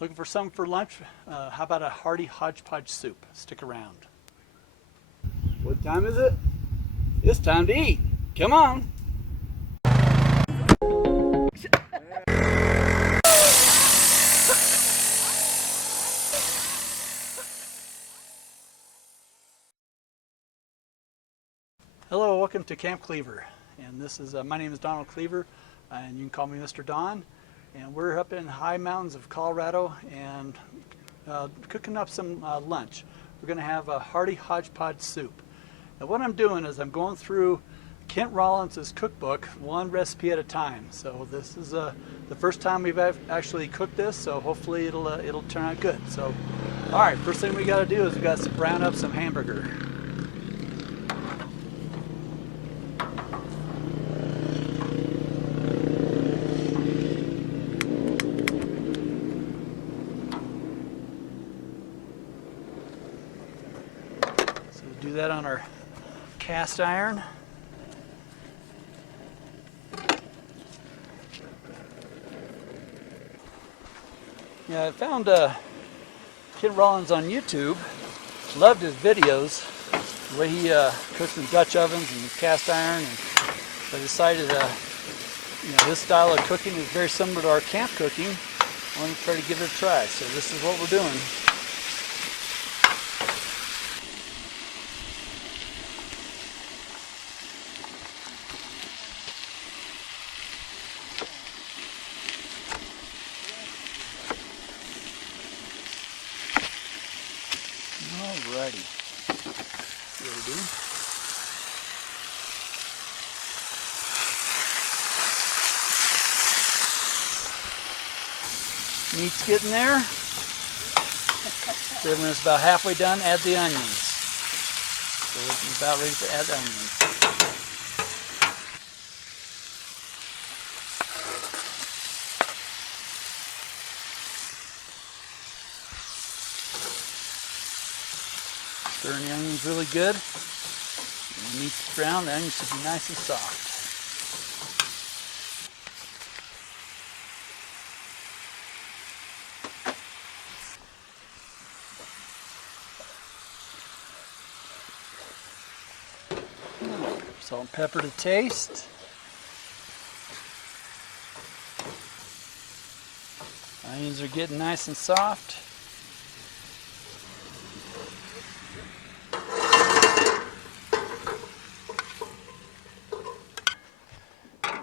Looking for something for lunch? How about a Hearty Hodgepodge Soup? Stick around. What time is it? It's time to eat. Come on. Hello, welcome to Camp Cleaver. And this is my name is Donald Cleaver, and you can call me Mr. Don. And we're up in high mountains of Colorado and cooking up some lunch. We're going to have a Hearty Hodgepodge Soup. And what I'm doing is I'm going through Kent Rollins' cookbook one recipe at a time. So this is the first time we've actually cooked this, so hopefully it'll turn out good. So, all right, first thing we got to do is we got to brown up some hamburger. Do that on our cast iron. Yeah, I found Kent Rollins on YouTube. Loved his videos, the way he cooks in Dutch ovens and cast iron. And I decided, his style of cooking is very similar to our camp cooking. I want to try to give it a try. So this is what we're doing. Alrighty. There we do. Meat's getting there. So when it's about halfway done, add the onions. So we're about ready to add onions. Stirring the onions really good. When the meat's brown, the onions should be nice and soft. Salt and pepper to taste. Onions are getting nice and soft.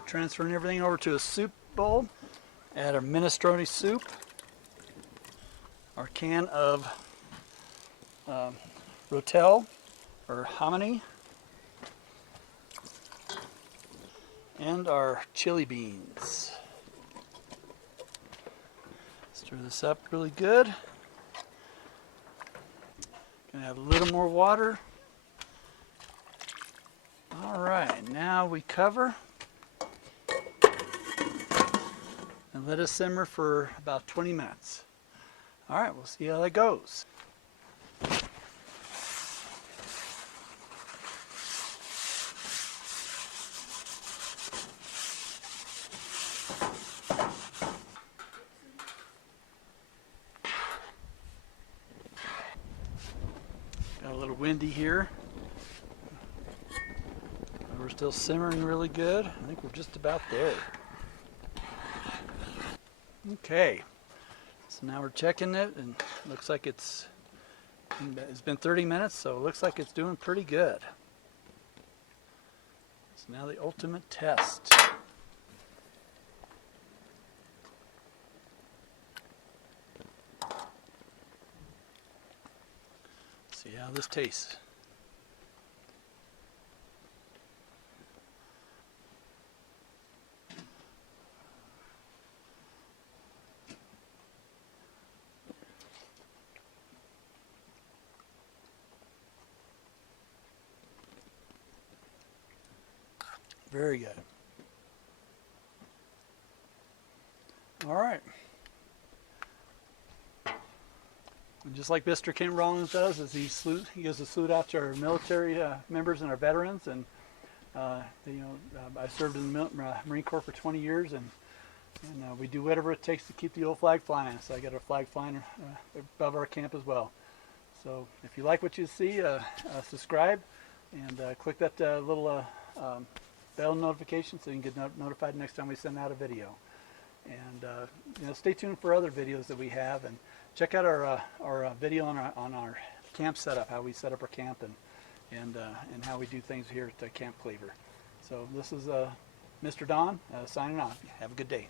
Transferring everything over to a soup bowl. Add our minestrone soup. Our can of rotel or hominy. And our chili beans. Stir this up really good. Gonna add a little more water. All right, now we cover and let it simmer for about 20 minutes. All right, we'll see how that goes. Got a little windy here. We're still simmering really good. I think we're just about there. Okay, so now we're checking it, and it looks like it's been 30 minutes, so it looks like it's doing pretty good. So now the ultimate test. See how this tastes. Very good. All right. And just like Mr. Kent Rollins does, is he gives a salute out to our military members and our veterans. And I served in the Marine Corps for 20 years, and And we do whatever it takes to keep the old flag flying. So I got a flag flying above our camp as well. So if you like what you see, subscribe and click that little bell notification so you can get notified next time we send out a video. And stay tuned for other videos that we have, and check out our video on our camp setup, how we set up our camp and how we do things here at Camp Cleaver. So this is Mr. Don signing off. Have a good day.